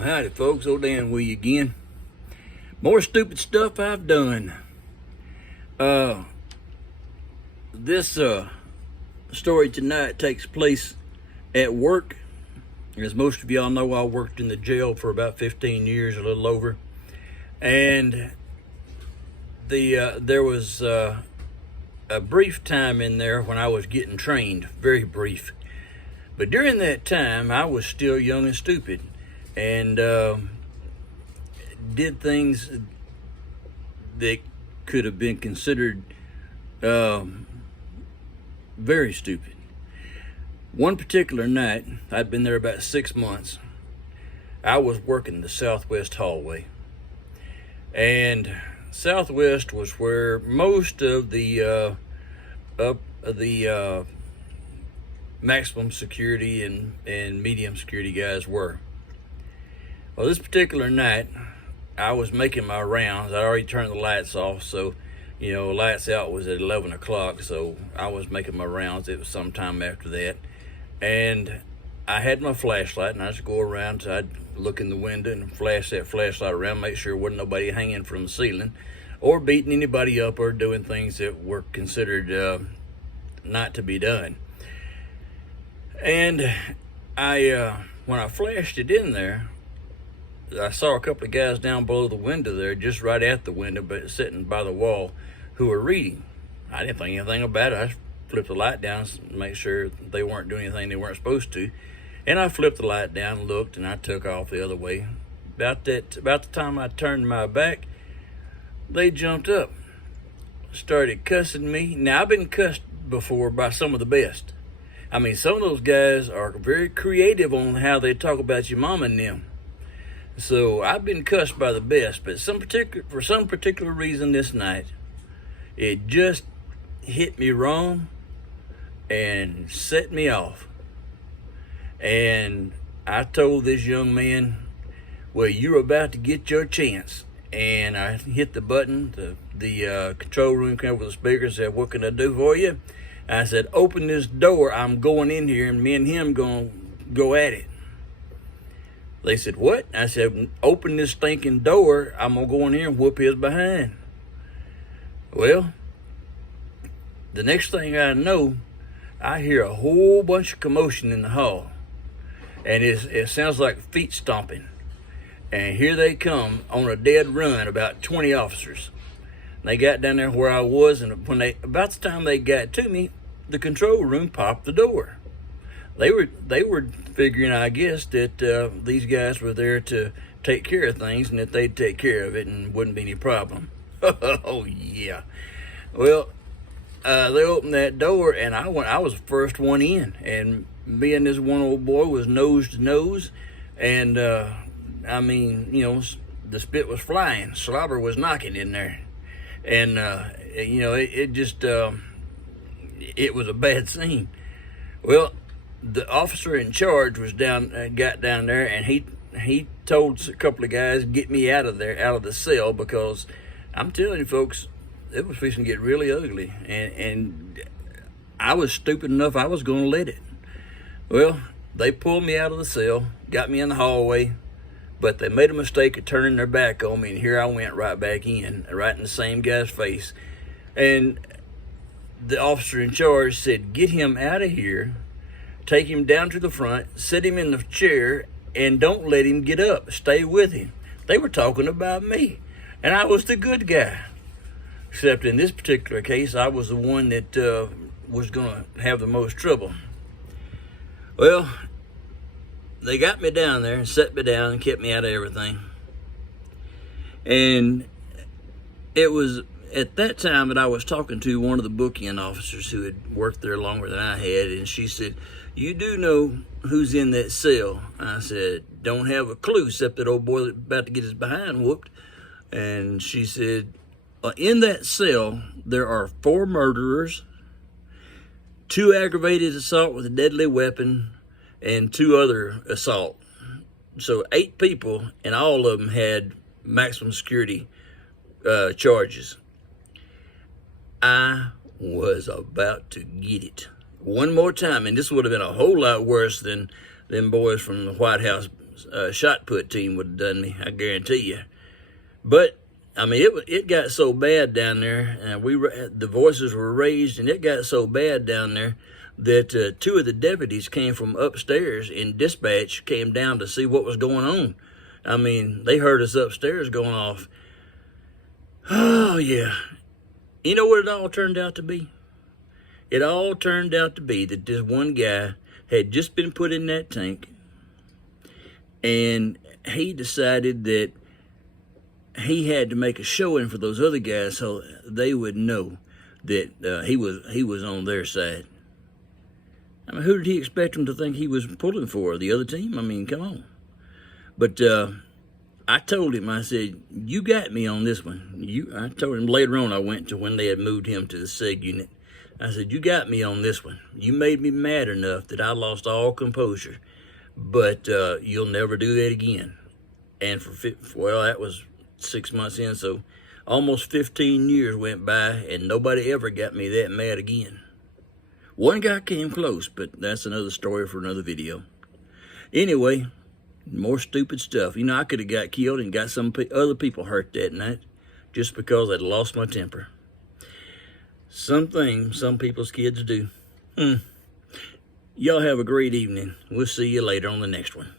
Well, howdy, folks. Old Dan with you again. More stupid stuff I've done. This story tonight takes place at work. As most of y'all know, I worked in the jail for about 15 years, a little over. And there was a brief time in there when I was getting trained, very brief. But during that time, I was still young and stupid, and did things that could have been considered very stupid. One particular night, I'd been there about 6 months. I was working the Southwest hallway, and Southwest was where most of the maximum security and medium security guys were. Well, this particular night, I was making my rounds. I already turned the lights off, so, lights out was at 11 o'clock, so I was making my rounds. It was sometime after that. And I had my flashlight, and I just go around, so I'd look in the window and flash that flashlight around, make sure there wasn't nobody hanging from the ceiling or beating anybody up or doing things that were considered not to be done. And when I flashed it in there, I saw a couple of guys down below the window there, just right at the window, but sitting by the wall, who were reading. I didn't think anything about it. I flipped the light down to make sure they weren't doing anything they weren't supposed to. And I flipped the light down, looked, and I took off the other way. About the time I turned my back, they jumped up, started cussing me. Now, I've been cussed before by some of the best. I mean, some of those guys are very creative on how they talk about your mama and them. So I've been cussed by the best, but for some particular reason this night, it just hit me wrong and set me off. And I told this young man, well, you're about to get your chance. And I hit the button, the control room came over the speaker and said, what can I do for you? I said, open this door. I'm going in here, and me and him going to go at it. They said, what? I said, open this stinking door. I'm going to go in here and whoop his behind. Well, the next thing I know, I hear a whole bunch of commotion in the hall. And it sounds like feet stomping. And here they come on a dead run, about 20 officers. They got down there where I was, and about the time they got to me, the control room popped the door. They were figuring, I guess, that these guys were there to take care of things, and that they'd take care of it and wouldn't be any problem. Oh yeah. Well, they opened that door, and I was the first one in, and me and this one old boy was nose to nose, and the spit was flying, slobber was knocking in there, and it was a bad scene. Well, the officer in charge was got down there, and he told a couple of guys, get me out of there, out of the cell, because I'm telling you folks, it was fixing to get really ugly, and I was stupid enough I was going to let it. Well, they pulled me out of the cell, got me in the hallway, but they made a mistake of turning their back on me, and here I went right back in, right in the same guy's face. And the officer in charge said, get him out of here, take him down to the front, sit him in the chair, and don't let him get up. Stay with him. They were talking about me, and I was the good guy. Except in this particular case, I was the one that was going to have the most trouble. Well, they got me down there and set me down and kept me out of everything. And it was at that time that I was talking to one of the booking officers who had worked there longer than I had, and she said, you do know who's in that cell? I said, don't have a clue, except that old boy that's about to get his behind whooped. And she said, in that cell, there are 4 murderers, 2 aggravated assault with a deadly weapon, and 2 other assault. So 8 people, and all of them had maximum security charges. I was about to get it one more time, and this would have been a whole lot worse than them boys from the White House shot put team would have done me, I guarantee you. But I mean, it got so bad down there, and the voices were raised, and it got so bad down there that 2 of the deputies came from upstairs in dispatch, came down to see what was going on. I mean, they heard us upstairs going off. Oh, yeah. You know what it all turned out to be? It all turned out to be that this one guy had just been put in that tank, and he decided that he had to make a showing for those other guys so they would know that he was on their side. I mean, who did he expect them to think he was pulling for? The other team? I mean, come on. But I told him, I said, you got me on this one. I told him later on, I went to when they had moved him to the SEG unit. I said, you got me on this one. You made me mad enough that I lost all composure. But you'll never do that again. And well, that was 6 months in, so almost 15 years went by, and nobody ever got me that mad again. One guy came close, but that's another story for another video. Anyway, more stupid stuff. You know, I could have got killed and got some other people hurt that night just because I'd lost my temper. Some people's kids do. Y'all have a great evening. We'll see you later on the next one.